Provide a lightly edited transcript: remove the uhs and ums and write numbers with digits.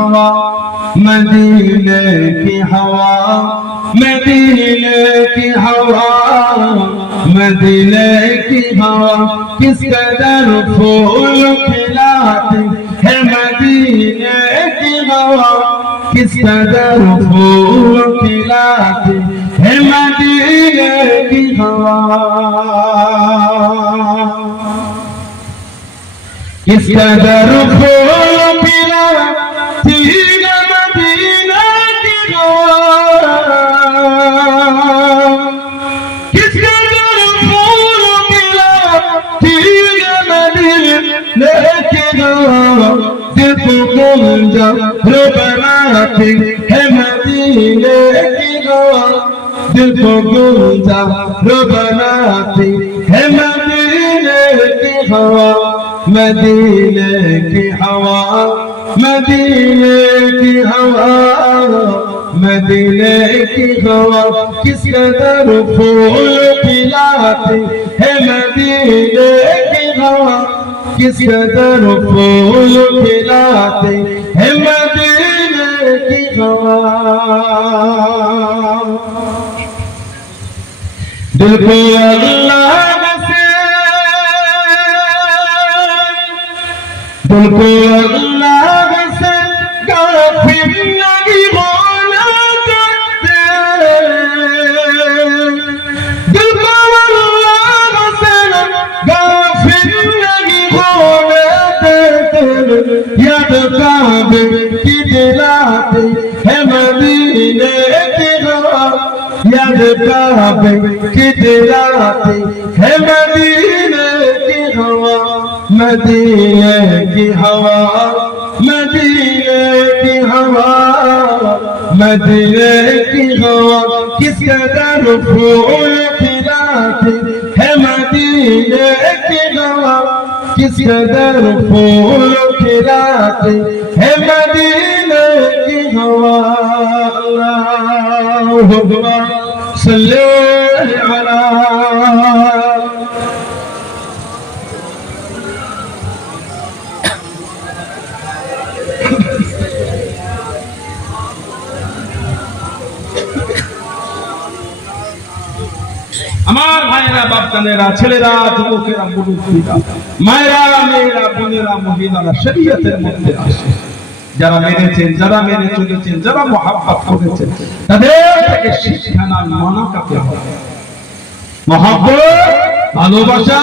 हवा मदीने की हवा मदीने की हवा मदीने की हवा किस कदर फूल खिलाती है मदीने की हवा किस कदर फूल खिलाती है मदीने की हवा किस कदर फूल खिलाती है मदीने की हवा किस कदर फूल खिलाती है मदीने की हवा दिल को गुंजा बनाती है मदीने की हवा दिल को गुंजा बनाती है मदीने की हवा मदीने की हवा मदीने की हवा मदीने की हवा किस कदर फूल खिलाती है मदीने की हवा किस कदर फूल खिलाती है मदीने की हवा दिल को अल्लाह से दिल को अल्लाह से गाफिल नहीं होना चाहते दिल को अल्लाह से गाफिल नहीं होना चाहते याद काबे की दिलाती है मदीने की हवा याद काबे की दिलाती है मदीने की हवा मदीने की हवा मदीने की हवा मदीने की हवा किस कदर फूल खिलाती है मदीने की हवा किस कदर फूल खिलाती है मदीने की हवा अल्लाहु अकबर सल्ले अला আমার ভাইরা বাপজানেরা ছেলেরা যুবকেরা মুরব্বিরা মায়েরা মেয়েরা বোনেরা মহিলারা শরীয়তের মধ্যে আসে যারা মেনেছেন যারা মেনে চলেছেন যারা মহব্বত করেছেন তাদের থেকে শিক্ষা না মানা কাকে হবে মহব্বত ভালোবাসা